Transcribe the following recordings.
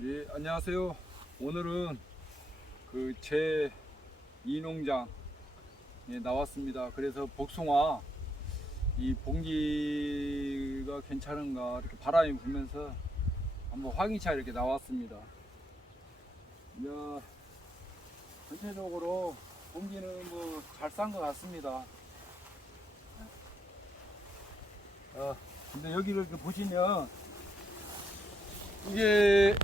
예, 안녕하세요. 오늘은 제 이농장에 나왔습니다. 그래서 복숭아 이 봉지가 괜찮은가 이렇게 바람이 불면서 한번 확인차 이렇게 나왔습니다. 이제 전체적으로 봉지는 뭐 잘 싼 것 같습니다. 근데 여기를 이렇게 보시면 이게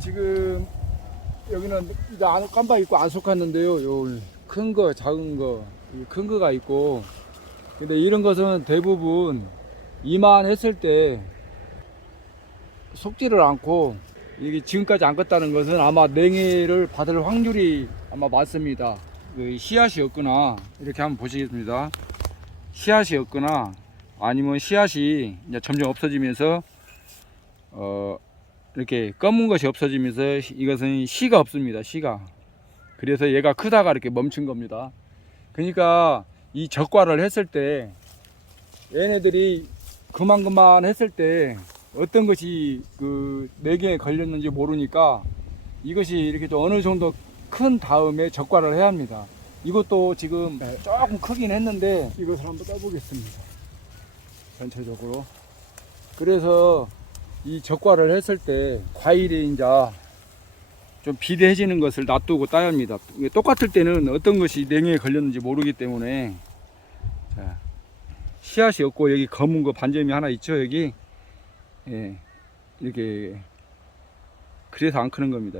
지금 여기는 이제 깜박 있고 안 속았는데요. 요 큰 거, 작은 거, 큰 거가 있고. 근데 이런 것은 대부분 이만했을 때 속지를 않고 이게 지금까지 안 껐다는 것은 아마 냉해를 받을 확률이 아마 많습니다. 씨앗이었거나 이렇게 한번 보시겠습니다. 씨앗이었거나 아니면 씨앗이 이제 점점 없어지면서 이렇게 검은 것이 없어지면서 이것은 씨가 없습니다. 씨가. 그래서 얘가 크다가 이렇게 멈춘 겁니다. 그러니까 이 적과를 했을 때 얘네들이 그만 했을 때 어떤 것이 내경에 걸렸는지 모르니까 이것이 이렇게 좀 어느 정도 큰 다음에 적과를 해야 합니다. 이것도 지금 조금 크긴 했는데 이것을 한번 떠보겠습니다. 전체적으로. 그래서 이 적과를 했을 때 과일이 이제 좀 비대해지는 것을 놔두고 따야 합니다. 똑같을 때는 어떤 것이 냉해에 걸렸는지 모르기 때문에. 자, 씨앗이 없고 여기 검은 거 반점이 하나 있죠. 여기 이렇게 그래서 안 크는 겁니다.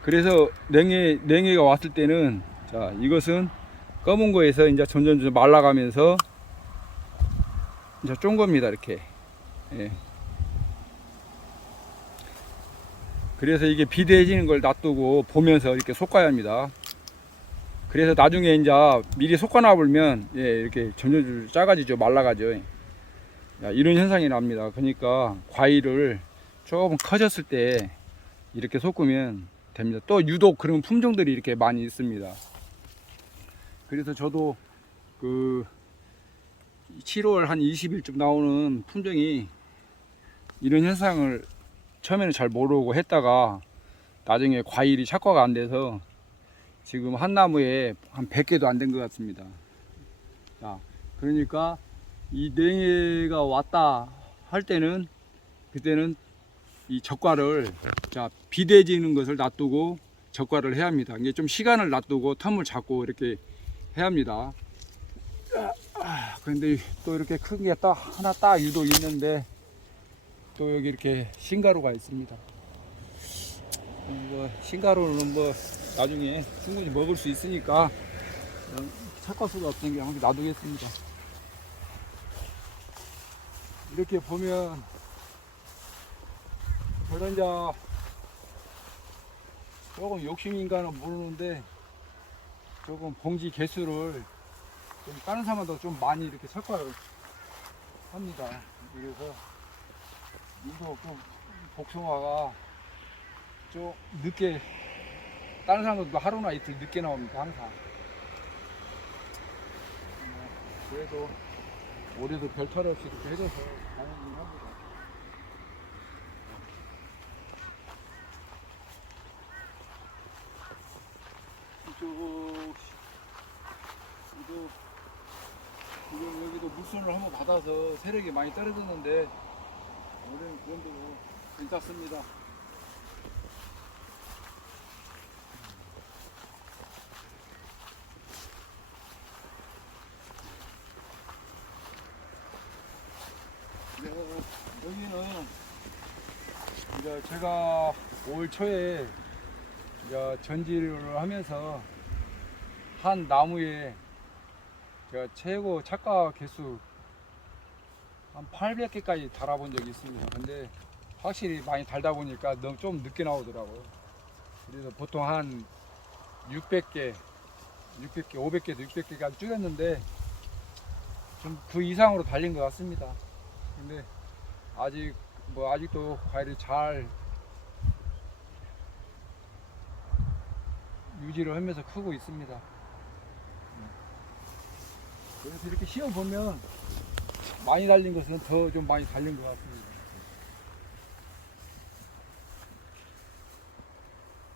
그래서 냉해가 왔을 때는 자, 이것은 검은 거에서 이제 점점 말라가면서 이제 쫀 겁니다. 이렇게. 그래서 이게 비대해지는 걸 놔두고 보면서 이렇게 솎아야 합니다. 그래서 나중에 이제 미리 솎아놔 보면 이렇게 점점 작아지죠. 말라가죠. 이런 현상이 납니다. 그러니까 과일을 조금 커졌을 때 이렇게 솎으면 됩니다. 또 유독 그런 품종들이 이렇게 많이 있습니다. 그래서 저도 7월 한 20일쯤 나오는 품종이 이런 현상을 처음에는 잘 모르고 했다가 나중에 과일이 착과가 안 돼서 지금 한 나무에 한 100개도 안 된 것 같습니다. 자, 그러니까 이 냉해가 왔다 할 때는 그때는 이 적과를 비대해지는 것을 놔두고 적과를 해야 합니다. 이게 좀 시간을 놔두고 텀을 잡고 이렇게 해야 합니다. 그런데 또 이렇게 큰 게 하나 딱 유독 있는데 또 여기 이렇게 신가루가 있습니다. 신가루는 나중에 충분히 먹을 수 있으니까 착과수가 없으니까 항상 놔두겠습니다. 이렇게 보면 저는 이제 조금 욕심인가는 모르는데 조금 봉지 개수를 좀 다른 사람보다 좀 많이 이렇게 착과를 합니다. 그래서 유독 복숭아가 좀 늦게, 다른 사람들도 하루나 이틀 늦게 나옵니다. 항상. 그래도 올해도 별탈 없이 이렇게 해줘서 다행이긴 합니다. 여기도 물순을 한번 받아서 세력이 많이 떨어졌는데 올해는 그런 데로 괜찮습니다. 여기는 이제 제가 올 초에 이제 전지를 하면서 한 나무에 제가 최고 착과 개수 한 800개까지 달아본 적이 있습니다. 근데 확실히 많이 달다 보니까 너무 좀 늦게 나오더라고요. 그래서 보통 한 600개, 500개도 600개까지 줄였는데 좀 그 이상으로 달린 것 같습니다. 근데 아직도 과일이 잘 유지를 하면서 크고 있습니다. 그래서 이렇게 씌워보면 많이 달린 것은 더 좀 많이 달린 것 같습니다.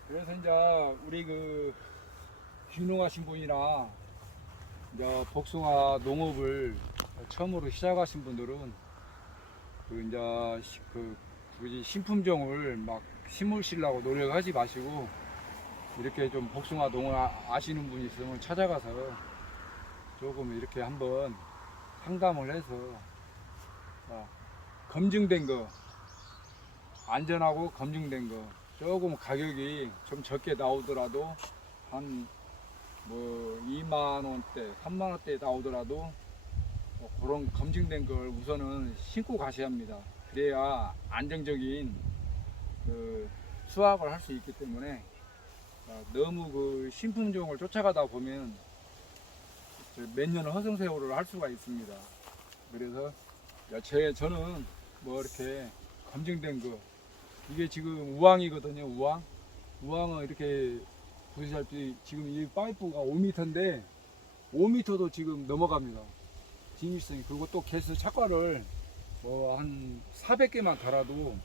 그래서 이제 우리 그 귀농하신 분이나 이제 복숭아 농업을 처음으로 시작하신 분들은 그 이제 그 굳이 신품종을 막 심으시려고 노력하지 마시고 이렇게 좀 복숭아 농을 아시는 분이 있으면 찾아가서 조금 이렇게 한번 상담을 해서 검증된 거, 안전하고 검증된 거, 조금 가격이 좀 적게 나오더라도 한 뭐 2만 원대, 3만 원대 나오더라도 뭐 그런 검증된 걸 우선은 신고 가셔야 합니다. 그래야 안정적인 그 수확을 할 수 있기 때문에 너무 그 신품종을 쫓아가다 보면 몇 년 허송세월을 할 수가 있습니다. 그래서 저는 뭐 이렇게 검증된 거, 이게 지금 우황이거든요. 우황은 이렇게 보시다시피 지금 이 파이프가 5m인데 5m도 지금 넘어갑니다. 진입성이. 그리고 또 개수 착과를 뭐 한 400개만 달아도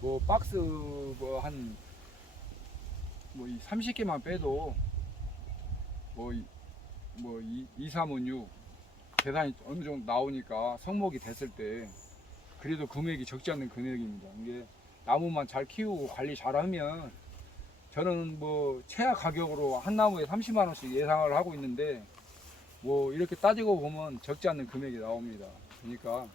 뭐 박스 뭐 한 뭐 30개만 빼도 뭐 2, 3, 5, 6 계산이 어느 정도 나오니까 성목이 됐을 때 그래도 금액이 적지 않는 금액입니다. 이게 나무만 잘 키우고 관리 잘하면 저는 뭐 최하 가격으로 한 나무에 30만 원씩 예상을 하고 있는데 뭐 이렇게 따지고 보면 적지 않는 금액이 나옵니다. 그러니까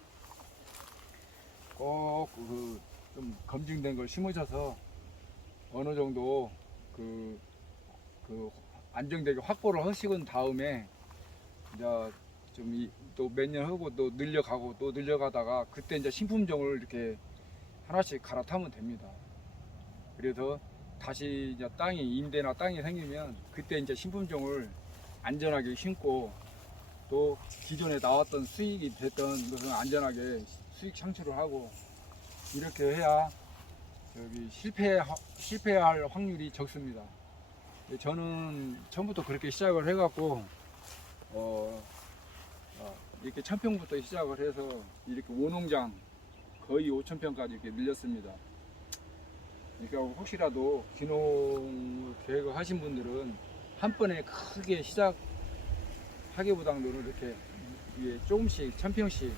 꼭 그 좀 검증된 걸 심으셔서 어느 정도 그 안정되게 확보를 하시고 다음에 이제 좀 또 몇 년 하고 또 늘려가고 또 늘려가다가 그때 이제 신품종을 이렇게 하나씩 갈아타면 됩니다. 그래서 다시 이제 임대나 땅이 생기면 그때 이제 신품종을 안전하게 심고 또 기존에 나왔던 수익이 됐던 것은 안전하게 수익 창출을 하고 이렇게 해야 저기 실패할 확률이 적습니다. 저는 처음부터 그렇게 시작을 해갖고 이렇게 1000평부터 시작을 해서 이렇게 원농장 거의 5000평까지 이렇게 늘렸습니다. 그러니까 혹시라도 귀농 계획을 하신 분들은 한 번에 크게 시작하기보다는 이렇게 조금씩 1000평씩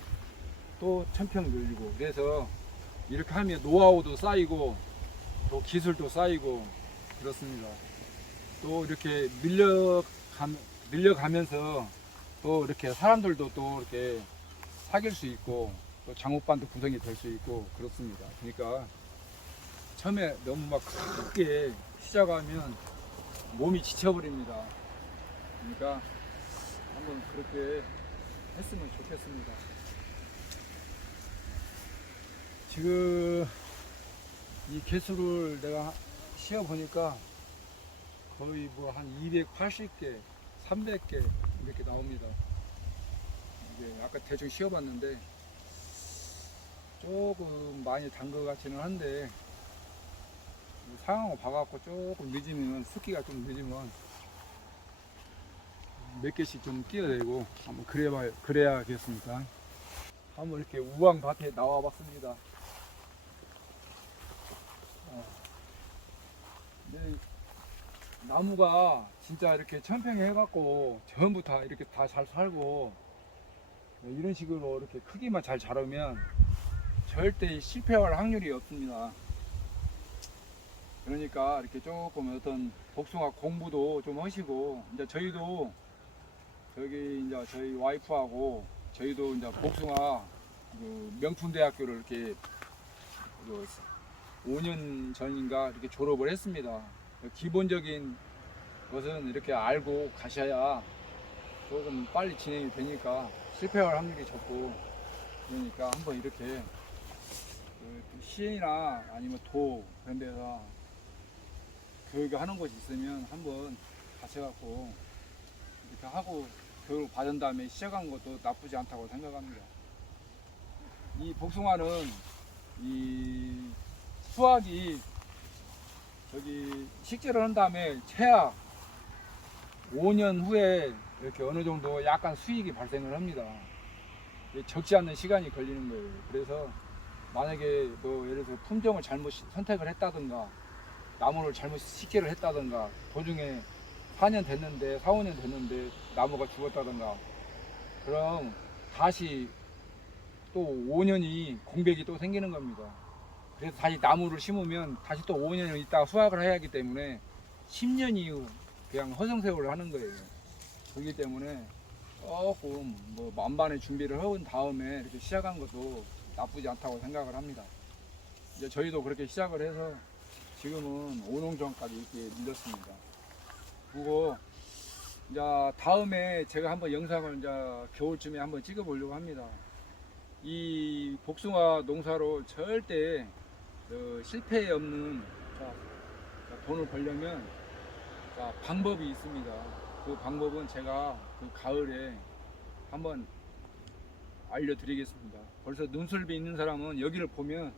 또 1000평 늘리고 그래서 이렇게 하면 노하우도 쌓이고 또 기술도 쌓이고 그렇습니다. 또 이렇게 늘려가면서 또 이렇게 사람들도 또 이렇게 사귈 수 있고 또 장옥반도 구성이 될 수 있고 그렇습니다. 그러니까 처음에 너무 막 크게 시작하면 몸이 지쳐버립니다. 그러니까 한번 그렇게 했으면 좋겠습니다. 지금 이 개수를 내가 시어 보니까 거의 뭐 한 280개, 300개 이렇게 나옵니다. 이게 아까 대충 시어봤는데 조금 많이 단 것 같지는 한데 상황을 봐갖고 조금 늦으면 습기가 좀 늦으면 몇 개씩 좀 띄어내고 한번 그래야겠습니까? 한번 이렇게 우황밭에 나와봤습니다. 나무가 진짜 이렇게 천평에 해갖고 전부 다 이렇게 다 잘 살고 이런 식으로 이렇게 크기만 잘 자라면 절대 실패할 확률이 없습니다. 그러니까 이렇게 조금 어떤 복숭아 공부도 좀 하시고 이제 저희도 이제 저희 와이프하고 저희도 이제 복숭아 그 명품대학교를 이렇게 5년 전인가 이렇게 졸업을 했습니다. 기본적인 것은 이렇게 알고 가셔야 조금 빨리 진행이 되니까 실패할 확률이 적고 그러니까 한번 이렇게 시행이나 아니면 도 그런 데서 교육을 하는 곳이 있으면 한번 가셔갖고 이렇게 하고 교육을 받은 다음에 시작한 것도 나쁘지 않다고 생각합니다. 이 복숭아는 이 수확이 식재를 한 다음에 최하 5년 후에 이렇게 어느 정도 약간 수익이 발생을 합니다. 적지 않는 시간이 걸리는 거예요. 그래서 만약에 뭐 예를 들어 품종을 잘못 선택을 했다든가 나무를 잘못 식재를 했다든가 도중에 4년 됐는데 4, 5년 됐는데 나무가 죽었다든가 그럼 다시 또 5년이 공백이 또 생기는 겁니다. 그래서 다시 나무를 심으면 다시 또 5년을 있다가 수확을 해야 하기 때문에 10년 이후 그냥 허송세월을 하는 거예요. 그렇기 때문에 조금 뭐 만반의 준비를 해온 다음에 이렇게 시작한 것도 나쁘지 않다고 생각을 합니다. 이제 저희도 그렇게 시작을 해서 지금은 5농정까지 이렇게 밀렸습니다. 그리고 이제 다음에 제가 한번 영상을 이제 겨울쯤에 한번 찍어 보려고 합니다. 이 복숭아 농사로 절대 실패 없는 돈을 벌려면 방법이 있습니다. 그 방법은 제가 그 가을에 한번 알려드리겠습니다. 벌써 눈썰미 있는 사람은 여기를 보면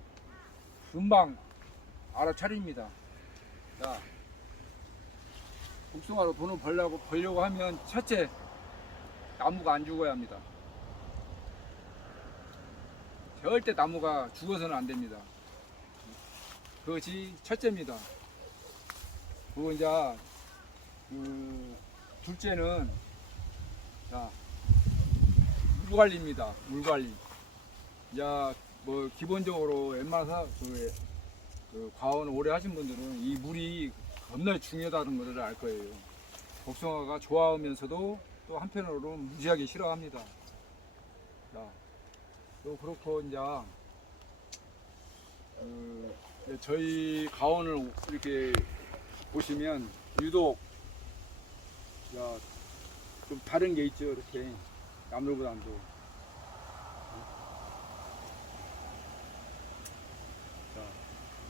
금방 알아차립니다. 자, 복숭아로 돈을 벌려고 하면 첫째, 나무가 안 죽어야 합니다. 절대 나무가 죽어서는 안 됩니다. 그것이 첫째입니다. 그리고 이제 둘째는 물 관리입니다. 물 관리. 이제 뭐 기본적으로 웬만해서 과원 오래 하신 분들은 이 물이 겁나 중요하다는 것을 알 거예요. 복숭아가 좋아하면서도 또 한편으로는 무지하게 싫어합니다. 또 그렇고 이제 저희 가원을 이렇게 보시면 유독 좀 다른 게 있죠. 이렇게 남들보다도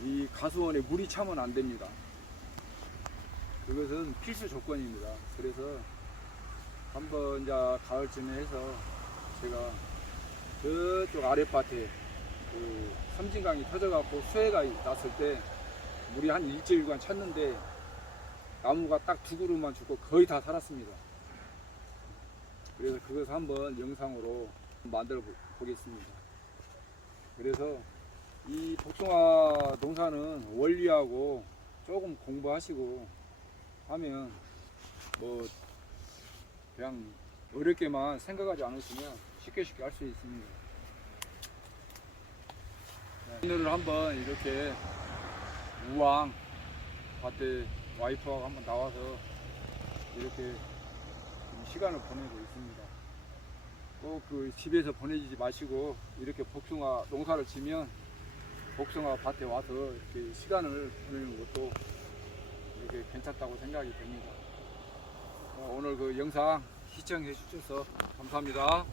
이 가수원에 물이 차면 안 됩니다. 그것은 필수 조건입니다. 그래서 한번 이제 가을쯤에 해서 제가 저쪽 아랫밭에 그 섬진강이 터져갖고 수해가 났을 때 물이 한 일주일간 찼는데 나무가 딱 2그루만 죽고 거의 다 살았습니다. 그래서 그것을 한번 영상으로 만들어 보겠습니다. 그래서 이 복숭아 농사는 원리하고 조금 공부하시고 하면 뭐 그냥 어렵게만 생각하지 않으시면 쉽게 할 수 있습니다. 오늘은 한번 이렇게 우왕 밭에 와이프하고 한번 나와서 이렇게 시간을 보내고 있습니다. 꼭 그 집에서 보내지 마시고 이렇게 복숭아 농사를 지면 복숭아 밭에 와서 이렇게 시간을 보내는 것도 이렇게 괜찮다고 생각이 됩니다. 오늘 그 영상 시청해 주셔서 감사합니다.